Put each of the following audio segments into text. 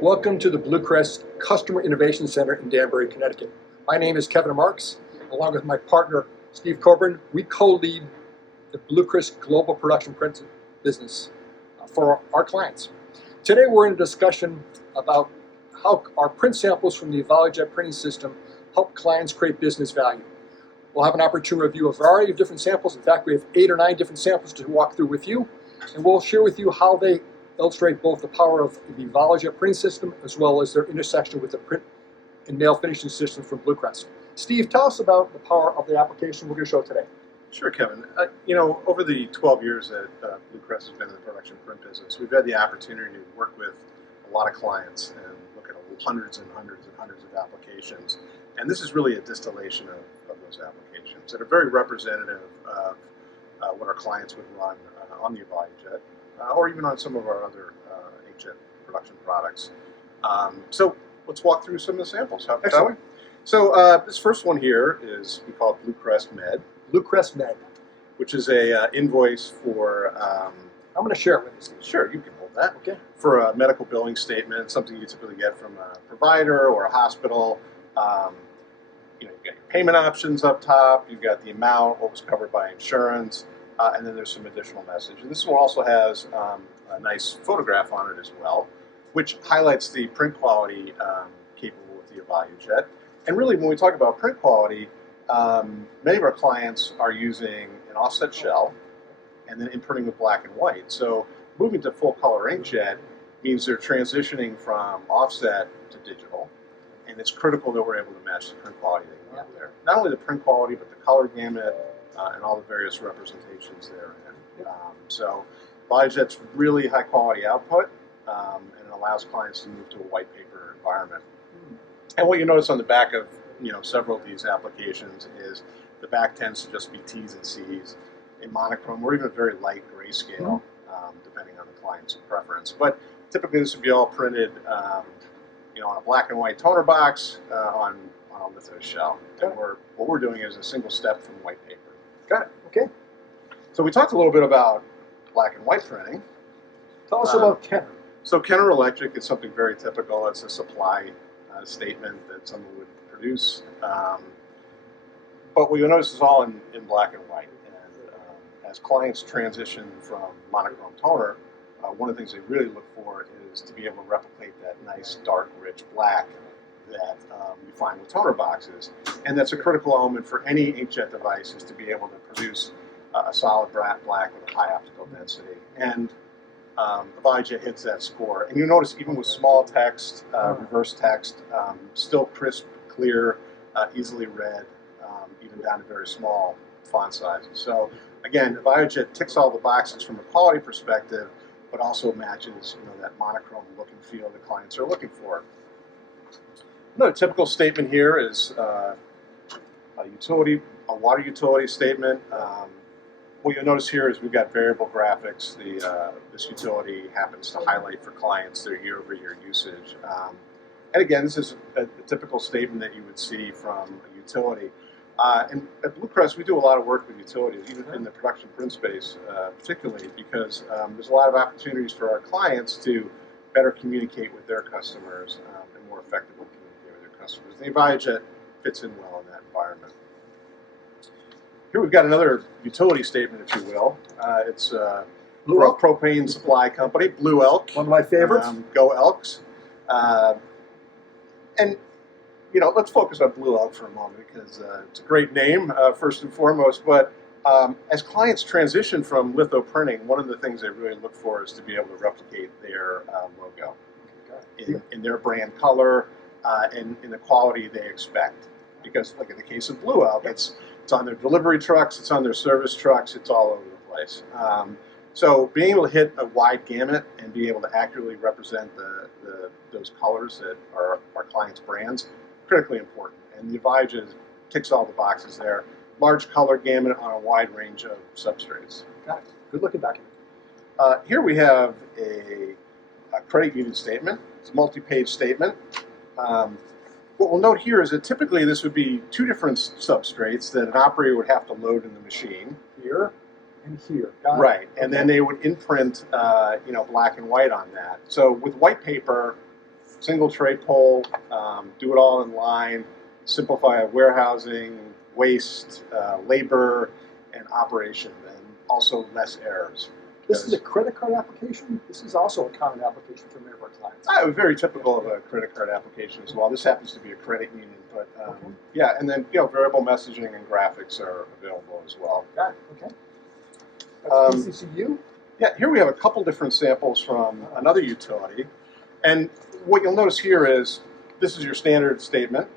Welcome to the BlueCrest Customer Innovation Center in Danbury, Connecticut. My name is Kevin Marks. Along with my partner, Steve Coburn, we co-lead the BlueCrest Global Production Print business for our clients. Today we're in a discussion about how our print samples from the EvoluJet printing system help clients create business value. We'll have an opportunity to review a variety of different samples. In fact, we have 8 or 9 different samples to walk through with you, and we'll share with you how they illustrate both the power of the EvoluJet printing system as well as their intersection with the print and mail finishing system from BlueCrest. Steve, tell us about the power of the application we're going to show today. Sure, Kevin. Over the 12 years that BlueCrest has been in the production print business, we've had the opportunity to work with a lot of clients and look at hundreds and hundreds and hundreds of applications. And this is really a distillation of those applications that are very representative of what our clients would run on the EvoluJet or even on some of our other inkjet production products. So let's walk through some of the samples, shall we? So this first one here is we call it BlueCrest Med. BlueCrest Med. Which is a invoice for... I'm going to share it with you, Steve. Sure, you can hold that. Okay. For a medical billing statement, something you typically get from a provider or a hospital. You've got your payment options up top, you've got the amount, what was covered by insurance, and then there's some additional message. And this one also has a nice photograph on it as well, which highlights the print quality capable with the EvoluJet. And really, when we talk about print quality, many of our clients are using an offset shell and then imprinting with black and white. So moving to full color inkjet means they're transitioning from offset to digital, and it's critical that we're able to match the print quality they can get there. Not only the print quality, but the color gamut and all the various representations therein. So EvoluJet's really high quality output, and it allows clients to move to a white paper environment. And what you notice on the back of several of these applications is the back tends to just be T's and C's in monochrome or even a very light grayscale, depending on the client's preference. But typically this would be all printed on a black and white toner box on a litho shell. And what we're doing is a single step from white paper. Got it. Okay. So we talked a little bit about black and white printing. Tell us about Kenner. So Kenner Electric is something very typical. It's a supply statement that someone would produce. But what you'll notice is all in black and white. And as clients transition from monochrome toner, one of the things they really look for is to be able to replicate that nice, dark, rich black that you find with toner boxes. And that's a critical element for any inkjet device, is to be able to produce a solid black with a high optical density. And EvoluJet hits that score. And you notice even with small text, reverse text, still crisp, clear, easily read, even down to very small font sizes. So again, EvoluJet ticks all the boxes from a quality perspective, but also matches that monochrome look and feel the clients are looking for. Another typical statement here is a water utility statement. What you'll notice here is we've got variable graphics. This utility happens to highlight for clients their year-over-year usage. And again, this is a typical statement that you would see from a utility. And at BlueCrest, we do a lot of work with utilities, even in the production print space, particularly because there's a lot of opportunities for our clients to better communicate with their customers and more effectively communicate with their customers. The EvoluJet fits in well in that environment. Here we've got another utility statement, if you will. It's a propane supply company, Blue Elk. One of my favorites. Go Elks. And let's focus on Blue Elk for a moment because it's a great name, first and foremost. But as clients transition from litho printing, one of the things they really look for is to be able to replicate their logo in their brand color and in the quality they expect. Because, like in the case of Blue Elk, it's on their delivery trucks, it's on their service trucks, it's all over the place. So being able to hit a wide gamut and be able to accurately represent those colors that are our clients' brands, critically important. And the EvoluJet ticks all the boxes there. Large color gamut on a wide range of substrates. Got it. Good looking document. Here we have a credit union statement. It's a multi-page statement. What we'll note here is that typically this would be 2 different substrates that an operator would have to load in the machine. Here and here. Got right, it. and then they would imprint, black and white on that. So with white paper, single tray pull, do it all in line, simplify warehousing, waste, labor, and operation, and also less errors. This is a credit card application. This is also a common application for many of our clients. Very typical of a credit card application as well. This happens to be a credit union, but yeah, and then variable messaging and graphics are available as well. Got it. Okay. That's PCCU. Yeah, here we have a couple different samples from another utility, and what you'll notice here is this is your standard statement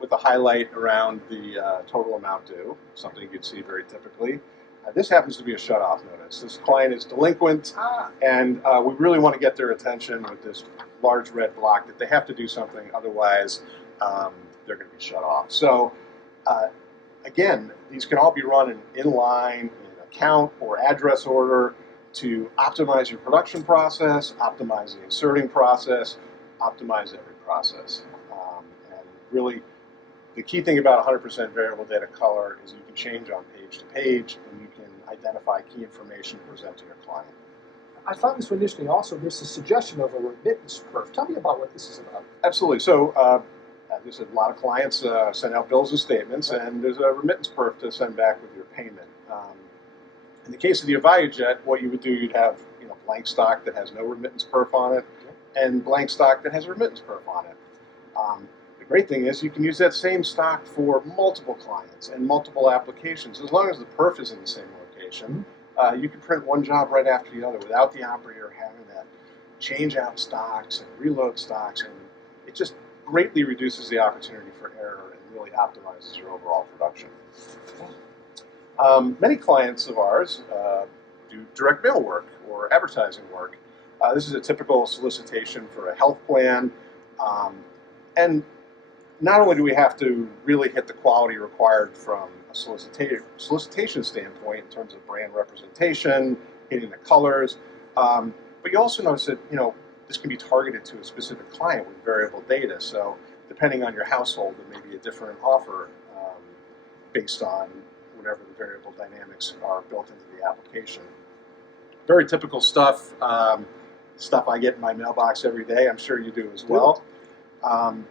with a highlight around the total amount due, something you'd see very typically. This happens to be a shutoff notice. This client is delinquent, and we really want to get their attention with this large red block that they have to do something, otherwise they're going to be shut off. So again, these can all be run in line, in account or address order to optimize your production process, optimize the inserting process, optimize every process. And really, the key thing about 100% variable data color is you can change on page to page, and you can identify key information to present to your client. I found this one interesting. Also, there's a suggestion of a remittance perf. Tell me about what this is about. Absolutely. So, as I said, a lot of clients send out bills and statements, and there's a remittance perf to send back with your payment. In the case of the EvoluJet, what you would do, you'd have blank stock that has no remittance perf on it, and blank stock that has a remittance perf on it. The great thing is you can use that same stock for multiple clients and multiple applications. As long as the perf is in the same location, you can print one job right after the other without the operator having to change out stocks and reload stocks, and it just greatly reduces the opportunity for error and really optimizes your overall production. Many clients of ours do direct mail work or advertising work. This is a typical solicitation for a health plan, and not only do we have to really hit the quality required from a solicitation standpoint in terms of brand representation, hitting the colors, but you also notice that this can be targeted to a specific client with variable data. So depending on your household, there may be a different offer based on whatever the variable dynamics are built into the application. Very typical stuff, stuff I get in my mailbox every day. I'm sure you do as well.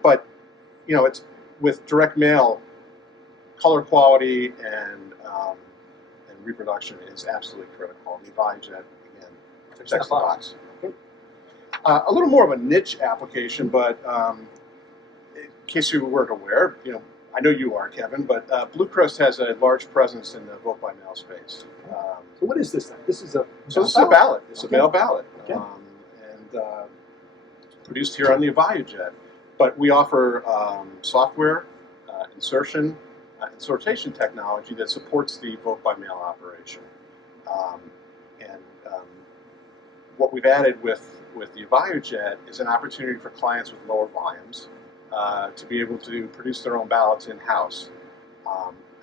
But it's with direct mail, color quality and reproduction is absolutely critical. The EvoluJet, again, checks the box. A little more of a niche application, but in case you weren't aware, I know you are, Kevin, but BlueCrest has a large presence in the vote by mail space. So what is this then? This is a ballot. It's a mail ballot, okay. And produced here on the EvoluJet. But we offer software, insertion, and sortation technology that supports the vote by mail operation. What we've added with the EvoluJet is an opportunity for clients with lower volumes to be able to produce their own ballots in-house.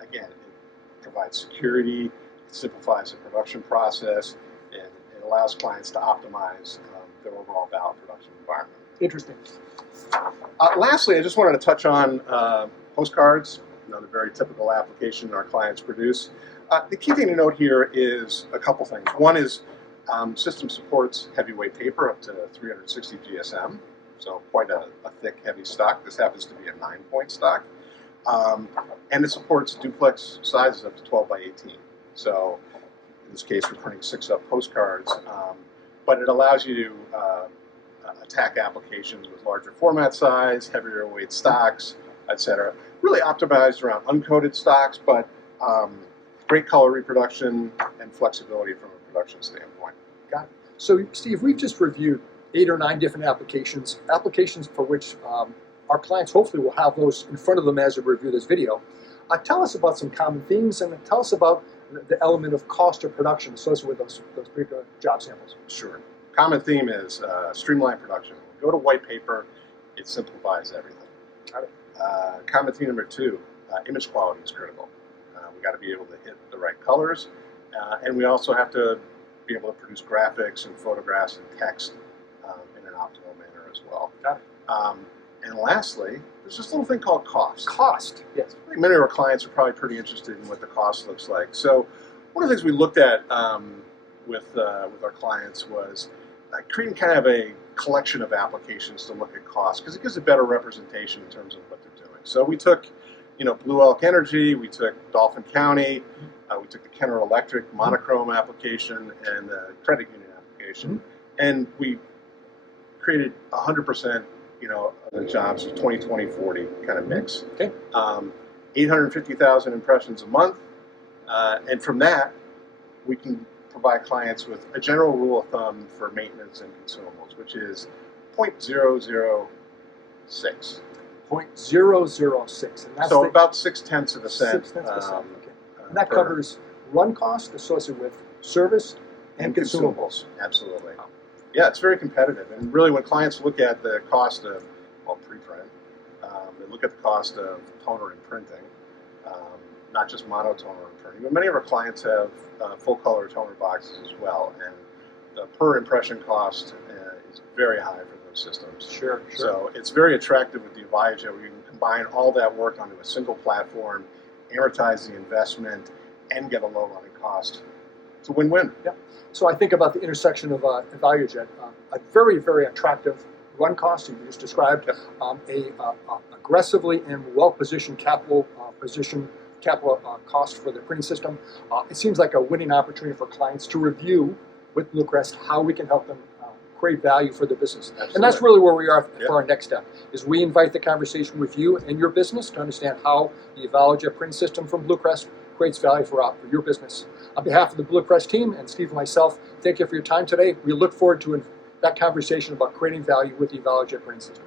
Again, it provides security, it simplifies the production process, and it allows clients to optimize their overall ballot production environment. Interesting. Lastly, I just wanted to touch on postcards, another very typical application our clients produce. The key thing to note here is a couple things. One is system supports heavyweight paper up to 360 GSM, so quite a thick, heavy stock. This happens to be a 9-point stock. And it supports duplex sizes up to 12 by 18. So in this case, we're printing 6-up postcards, but it allows you to attack applications with larger format size, heavier weight stocks, etc. Really optimized around uncoated stocks, but great color reproduction and flexibility from a production standpoint. Got it. So, Steve, we've just reviewed 8 or 9 different applications for which our clients hopefully will have those in front of them as we review this video. Tell us about some common themes, and tell us about the element of cost of production associated with those particular job samples. Sure. Common theme is streamlined production. When we go to white paper, it simplifies everything. Got it. Common theme number 2, image quality is critical. We got to be able to hit the right colors, and we also have to be able to produce graphics and photographs and text in an optimal manner as well. Got it. And lastly, there's this little thing called cost. Cost, yes. I think many of our clients are probably pretty interested in what the cost looks like. So one of the things we looked at with our clients was creating kind of a collection of applications to look at cost because it gives a better representation in terms of what they're doing. So we took, Blue Elk Energy, we took Dauphin County, we took the Kenner Electric monochrome application and the credit union application, and we created 100%, of the jobs, 20-20-40 kind of mix. Okay. 850,000 impressions a month, and from that, we can provide clients with a general rule of thumb for maintenance and consumables, which is 0.006. 0.006, and that's So about 0.6 of a cent. 0.6 okay. And that covers run cost associated with service and consumables. Absolutely. Yeah, it's very competitive. And really, when clients look at the cost of, preprint, they look at the cost of toner and printing, not just monotoner and printing, but many of our clients have full-color toner boxes as well. And the per impression cost is very high for those systems. Sure. So it's very attractive with the EvoluJet where you can combine all that work onto a single platform, amortize the investment, and get a low running cost. It's a win-win. Yeah. So I think about the intersection of EvoluJet, a very, very attractive run cost you just described, aggressively and well-positioned capital cost for the printing system. It seems like a winning opportunity for clients to review with BlueCrest how we can help them create value for their business. Absolutely. And that's really where we are for our next step, is we invite the conversation with you and your business to understand how the EvoluJet printing system from BlueCrest creates value for your business. On behalf of the BlueCrest team and Steve and myself, thank you for your time today. We look forward to that conversation about creating value with the EvoluJet printing system.